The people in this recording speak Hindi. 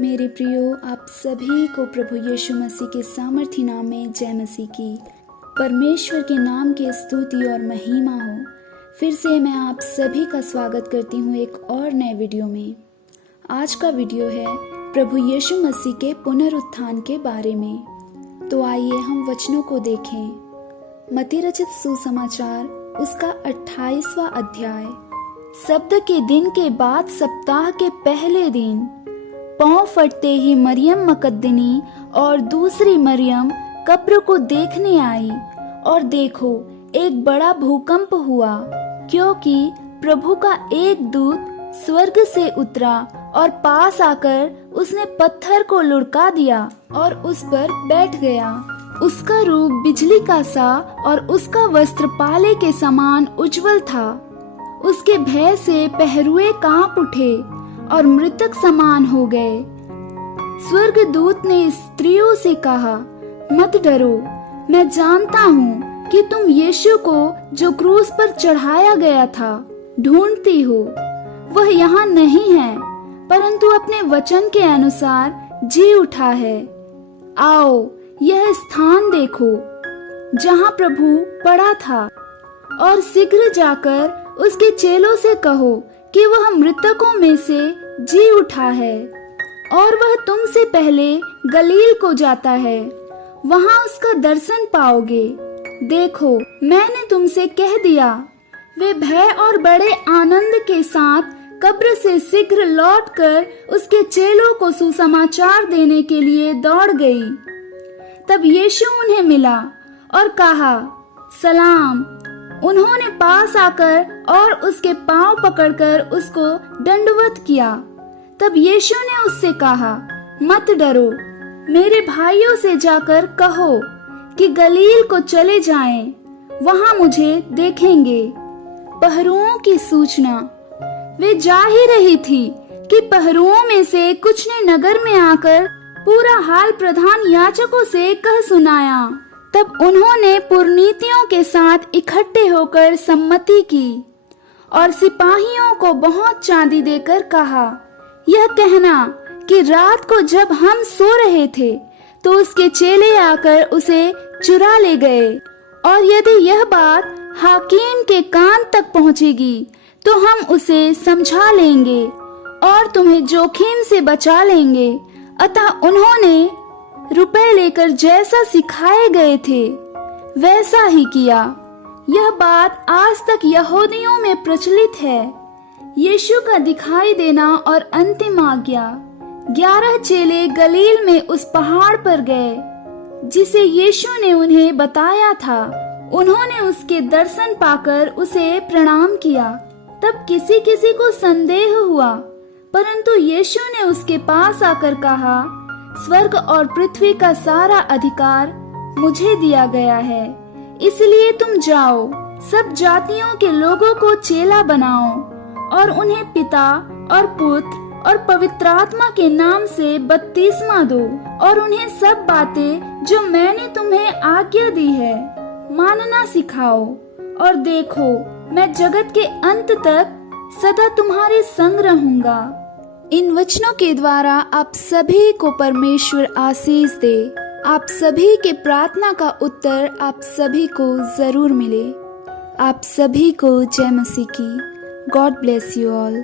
मेरे प्रियो, आप सभी को प्रभु यीशु मसीह के सामर्थी नाम में जय मसीह की। परमेश्वर के नाम की स्तुति और महिमा हो। फिर से मैं आप सभी का स्वागत करती हूँ एक और नए वीडियो में। आज का वीडियो है प्रभु यीशु मसीह के पुनरुत्थान के बारे में। तो आइए हम वचनों को देखें। मत्ती रचित सुसमाचार उसका 28वां अध्याय। सब्त के दिन के बाद सप्ताह के पहले दिन पांव फटते ही मरियम मकदनी और दूसरी मरियम कब्र को देखने आई, और देखो एक बड़ा भूकंप हुआ, क्योंकि प्रभु का एक दूत स्वर्ग से उतरा और पास आकर उसने पत्थर को लुढ़का दिया और उस पर बैठ गया। उसका रूप बिजली का सा और उसका वस्त्र पाले के समान उज्जवल था। उसके भय से पहरुए कांप उठे और मृतक समान हो गए। स्वर्गदूत ने स्त्रियों से कहा, मत डरो, मैं जानता हूँ कि तुम यीशु को जो क्रूस पर चढ़ाया गया था ढूंढती हो। वह यहाँ नहीं है, परंतु अपने वचन के अनुसार जी उठा है। आओ यह स्थान देखो जहाँ प्रभु पड़ा था, और शीघ्र जाकर उसके चेलों से कहो कि वह मृतकों में से जी उठा है, और वह तुमसे पहले गलील को जाता है, वहां उसका दर्शन पाओगे। देखो मैंने तुमसे कह दिया। वे भय और बड़े आनंद के साथ कब्र से शीघ्र लौटकर उसके चेलों को सुसमाचार देने के लिए दौड़ गई। तब यीशु उन्हें मिला और कहा, सलाम। उन्होंने पास आकर और उसके पांव पकड़कर उसको दंडवत किया। तब यीशु ने उससे कहा, मत डरो, मेरे भाइयों से जाकर कहो कि गलील को चले जाएं, वहां मुझे देखेंगे। पहरुओं की सूचना। वे जा ही रही थी कि पहरुओं में से कुछ ने नगर में आकर पूरा हाल प्रधान याजकों से कह सुनाया। तब उन्होंने पुरनीतियों के साथ इकट्ठे होकर सम्मति की और सिपाहियों को बहुत चांदी देकर कहा, यह कहना कि रात को जब हम सो रहे थे तो उसके चेले आकर उसे चुरा ले गए, और यदि यह बात हाकिम के कान तक पहुंचेगी तो हम उसे समझा लेंगे और तुम्हें जोखिम से बचा लेंगे। अतः उन्होंने रुपए लेकर जैसा सिखाए गए थे वैसा ही किया। यह बात आज तक यहूदियों में प्रचलित है। यीशु का दिखाई देना और अंतिम आज्ञा। 11 चेले गलील में उस पहाड़ पर गए जिसे यीशु ने उन्हें बताया था। उन्होंने उसके दर्शन पाकर उसे प्रणाम किया। तब किसी किसी को संदेह हुआ, परंतु यीशु ने उसके पास आकर कहा, स्वर्ग और पृथ्वी का सारा अधिकार मुझे दिया गया है, इसलिए तुम जाओ, सब जातियों के लोगों को चेला बनाओ और उन्हें पिता और पुत्र और पवित्र आत्मा के नाम से बपतिस्मा दो, और उन्हें सब बातें जो मैंने तुम्हें आज्ञा दी है मानना सिखाओ। और देखो मैं जगत के अंत तक सदा तुम्हारे संग रहूंगा। इन वचनों के द्वारा आप सभी को परमेश्वर आशीष दे। आप सभी के प्रार्थना का उत्तर आप सभी को जरूर मिले। आप सभी को जय मसीह की। God bless you all.